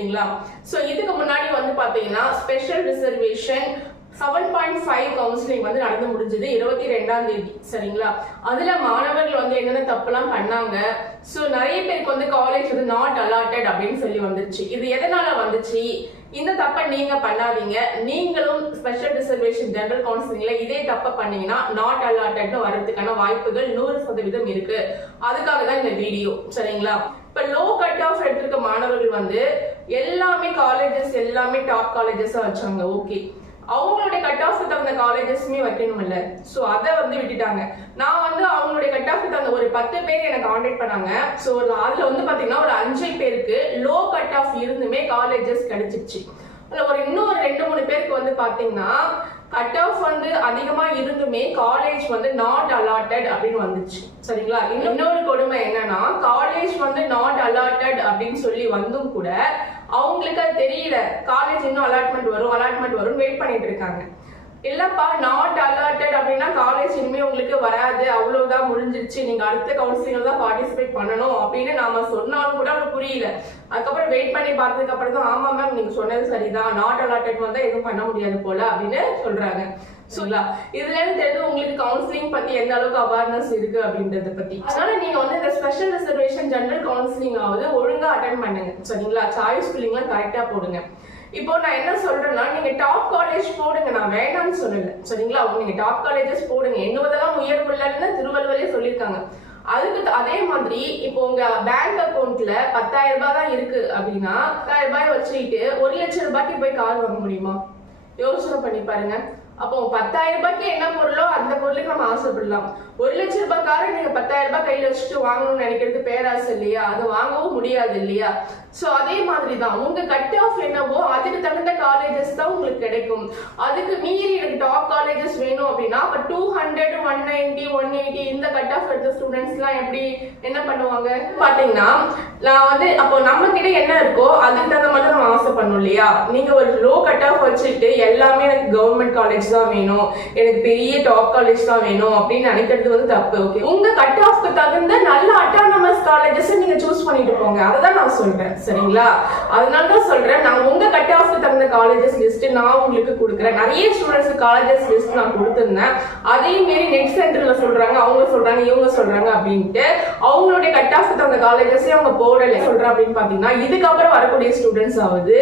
இல்லைங்களா? சோ இதுக்கு முன்னாடி வந்து பாத்தீங்கன்னா ஸ்பெஷல் ரிசர்வேஷன் 7.5 கவுன்சிலிங் வந்து நடந்து முடிஞ்சது 22ஆம் தேதி. சரிங்களா? அதுல மாணவர்கள் வந்து என்னென்ன தப்புலாம் பண்ணாங்க, சோ நிறைய பேருக்கு வந்து காலேஜ் வந்து நாட் அலாட்டட் அப்படின்னு சொல்லி வந்துருச்சு. இது எதனால வந்துச்சு, இந்த தப்பை நீங்க பண்ணாதீங்க. நீங்களும் ஸ்பெஷல் ரிசர்வேஷன் ஜெனரல் கவுன்சிலிங்ல இதே தப்பை பண்ணீங்கன்னா நாட் அலாட்டட்னு வரதுக்கான வாய்ப்புகள் 100% இருக்கு. அதுக்காக தான் இந்த வீடியோ. சரிங்களா? இப்ப லோ கட் ஆஃப் எடுத்திருக்க மாணவர்கள் வந்து எல்லாமே காலேஜஸ் எல்லாமே டாப் காலேஜஸா வச்சாங்க. ஓகே, அவங்களுடைய கட் ஆஃப் தகுந்த காலேஜஸ்மே வைக்கணும் இல்ல, சோ அதை வந்து விட்டுட்டாங்க. நான் வந்து அவங்களுடைய கட் ஆஃப் தகுந்த ஒரு 10 பேர் எனக்கு கான்டாக்ட் பண்ணாங்க. சோ அதுல வந்து பாத்தீங்கன்னா ஒரு 5 பேருக்கு லோ கட் ஆஃப் இருந்துமே காலேஜஸ் கிடைச்சிருச்சு. அதுல ஒரு இன்னும் 2-3 பேருக்கு வந்து பாத்தீங்கன்னா கட் ஆஃப் வந்து அதிகமா இருந்துமே காலேஜ் வந்து நாட் அலாட்டட் அப்படின்னு வந்துச்சு. சரிங்களா? இன்னொரு கொடுமை என்னன்னா, காலேஜ் வந்து நாட் அலாட்டட் அப்படின்னு சொல்லி வந்தும் கூட அவங்களுக்கு அது தெரியல, காலேஜ் இன்னும் அலாட்மெண்ட் வரும் வெயிட் பண்ணிட்டு இருக்காங்க. இல்லப்பா, நாட் அலாட்டட் அப்படின்னா காலேஜ் இனிமே உங்களுக்கு வராது, அவ்வளவுதான், முடிஞ்சிருச்சு, நீங்க அடுத்த கவுன்சிலிங்ல தான் பார்ட்டிசிபேட் பண்ணணும் அப்படின்னு நாம சொன்னாலும் கூட அவங்களுக்கு புரியல. அதுக்கப்புறம் வெயிட் பண்ணி பார்த்ததுக்கு அப்புறம் தான், ஆமா மேம் நீங்க சொன்னது சரிதான், நாட் அலாட்டட் வந்தா எதுவும் பண்ண முடியாது போல அப்படின்னு சொல்றாங்க. சரிங்களா? இதுல இருந்து தெரிஞ்சு உங்களுக்கு கவுன்சிலிங் பத்தி எந்த அளவுக்கு அவேர்னஸ் இருக்கு அப்படின்றத பத்தி. அதனால நீங்க வந்து இந்த ஸ்பெஷல் ரிசர்வேஷன் ஜெனரல் கவுன்சிலிங் ஆகுது ஒழுங்கா அட்டென்ட் பண்ணுங்க. சரிங்களா? சாய்ஸ் ஃபில்லிங்லாம் கரெக்டா போடுங்க. இப்போ நான் என்ன சொல்றேன்னா, நீங்க டாப் காலேஜ் போடுங்க, நான் வேண்டாம்னு சொல்லல. சரிங்களா? நீங்க டாப் காலேஜஸ் போடுங்க, எண்ணுவதெல்லாம் உயர்வு இல்லைன்னு திருவள்ளுவரே சொல்லியிருக்காங்க. அதுக்கு அதே மாதிரி இப்போ உங்க பேங்க் அக்கௌண்ட்ல 10,000 ரூபாய் தான் இருக்கு அப்படின்னா 10,000 ரூபாய் வச்சுக்கிட்டு 1 லட்சம் ரூபாய்க்கு போய் கார் வாங்க முடியுமா? யோசனை பண்ணி பாருங்க. அப்போ 10,000 ரூபாய்க்கு என்ன பொருளோ அந்த பொருளுக்கு நம்ம ஆசைப்படலாம். 1 லட்சம் ரூபாய் காரை நீங்க 10,000 ரூபாய் கையில வச்சுட்டு வாங்கணும்னு நினைக்கிறது பேராசை இல்லையா? அது வாங்கவும் முடியாது இல்லையா? சோ அதே மாதிரிதான் உங்க கட் ஆஃப் என்னவோ அதுக்கு தகுந்த காலேஜஸ் தான் உங்களுக்கு கிடைக்கும். அதுக்கு மீறி எனக்கு டாப் காலேஜஸ் வேணும் அப்படின்னா அப்ப 200, 190, 180 இந்த கட் ஆஃப் எடுத்த ஸ்டூடெண்ட்ஸ் எல்லாம் எப்படி என்ன பண்ணுவாங்க பாத்தீங்கன்னா, நான் வந்து அப்போ நம்ம கிட்ட என்ன இருக்கோ அதுக்கு தகுந்த மாதிரி நம்ம ஆசை பண்ணணும் இல்லையா? நீங்க ஒரு லோ கட் ஆஃப் வச்சுட்டு எல்லாமே எனக்கு கவர்மெண்ட் காலேஜ் தான் வேணும், எனக்கு பெரிய டாப் காலேஜ் தான் வேணும் அப்படின்னு நினைக்கிறது வந்து தப்பு. ஓகே, உங்க கட் ஆஃப்க்கு தகுந்த நல்ல அட்டானமஸ் காலேஜஸ் நீங்க சூஸ் பண்ணிட்டு போங்க. அததான் நான் சொல்றேன். சரிங்களா? அதனாலதான் சொல்றேன், நான் உங்க கட் ஆஃப்க்கு தகுந்த காலேஜஸ் லிஸ்ட் நான் உங்களுக்கு கொடுக்குறேன். நிறைய ஸ்டூடெண்ட்ஸ் காலேஜஸ் லிஸ்ட் நான் கொடுத்திருந்தேன். அதே மாரி நெட் சென்டர்ல சொல்றாங்க, அவங்க சொல்றாங்க, இவங்க சொல்றாங்க அப்படின்ட்டு அவங்களுடைய கட் ஆஃப்க்கு தகுந்த காலேஜஸ் அவங்க போடல சொல்றேன். அப்படின்னு பாத்தீங்கன்னா இதுக்கப்புறம் வரக்கூடிய ஸ்டூடெண்ட்ஸ் ஆகுது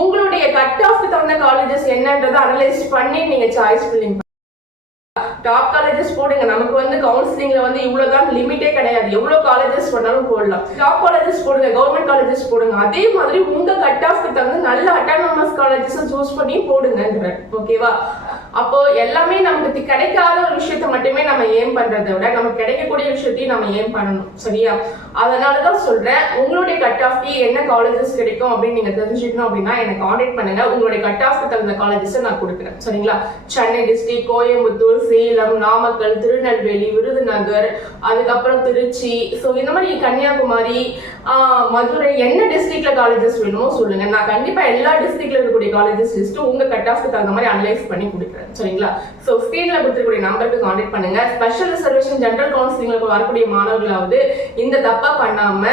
உங்களுடைய கட் ஆஃப்க்கு தகுந்த காலேஜஸ் என்னன்றதை அனலைஸ் பண்ணி நீங்க சாய்ஸ் ஃபில்லிங் டாப் காலேஜஸ் போடுங்க. நமக்கு வந்து கவுன்சிலிங்ல வந்து இவ்வளவுதான் லிமிட்டே கிடையாது, எவ்வளவு காலேஜஸ் பண்ணாலும் போடலாம். டாப் காலேஜஸ் போடுங்க, கவர்மெண்ட் காலேஜஸ் போடுங்க. அதே மாதிரி உங்க கட் ஆஃப்க்கு தகுந்த நல்ல அட்டானமஸ் காலேஜஸ் சூஸ் பண்ணி போடுங்க. ஓகேவா? அப்போ எல்லாமே நமக்கு கிடைக்காத ஒரு விஷயத்த மட்டுமே நம்ம ஏம் பண்றதை விட நமக்கு கிடைக்கக்கூடிய விஷயத்தையும் நம்ம ஏம் பண்ணணும். சரியா? அதனாலதான் சொல்றேன், உங்களுடைய கட் ஆஃப்க்கு என்ன காலேஜஸ் கிடைக்கும் அப்படின்னு நீங்க தெரிஞ்சுக்கணும் அப்படின்னா எனக்கு கான்டாக்ட் பண்ணுங்க. உங்களுடைய கட் ஆஃப்க்கு தகுந்த காலேஜஸ் நான் கொடுக்குறேன். சரிங்களா? சென்னை டிஸ்ட்ரிக்ட், கோயம்புத்தூர், சேலம், நாமக்கல், திருநெல்வேலி, விருதுநகர், அதுக்கப்புறம் திருச்சி, சோ இந்த மாதிரி கன்னியாகுமரி, மதுரை, என்ன டிஸ்ட்ரிக்ட்ல காலேஜஸ் வேணுமோ சொல்லுங்க. நான் கண்டிப்பா எல்லா டிஸ்ட்ரிக்ட்ல இருக்கக்கூடிய காலேஜஸ் லிஸ்ட் உங்க கட் ஆஃப்க்கு தகுந்த மாதிரி அனலைஸ் பண்ணி கொடுக்குறேன். சரிங்களா? சோ ஸ்கிரீன்ல கொடுத்துக்கூடிய நம்பருக்கு கான்டாக்ட் பண்ணுங்க. ஸ்பெஷல் ரிசர்வேஷன் ஜெனரல் கவுன்சிலிங்ல வரக்கூடிய மாணவர்களாவது இந்த தப்பா பண்ணாம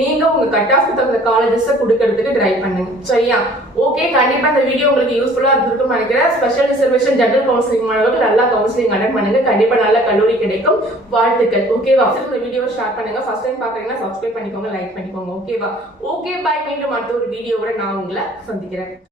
நீங்க உங்க கட் ஆஃப்க்கு தகுந்த காலேஜஸ் கொடுக்கறதுக்கு ட்ரை பண்ணுங்க. சரியா? ஓகே, கண்டிப்பா இந்த வீடியோ உங்களுக்கு யூஸ்ஃபுல்லா இருந்திருக்கும் நினைக்கிறேன். ஸ்பெஷல் ரிசர்வேஷன் ஜெனரல் கவுன்சிலிங் மாணவர்கள் நல்லா கவுன்சிலிங் அட்டெண்ட் பண்ணுங்க. கண்டிப்பா நல்ல கல்லூரி கிடைக்கும். வாழ்த்துக்கள். ஓகேவா? இந்த வீடியோ ஷேர் பண்ணுங்க. ஃபர்ஸ்ட் டைம் பாக்குறீங்கன்னா சப்ஸ்கிரைப் பண்ணிக்கோங்க, லைக் பண்ணிக்கோங்க. ஓகேவா? Okay, bye. மீண்டும் அடுத்த ஒரு வீடியோவோட நான் உங்களை சந்திக்கிறேன்.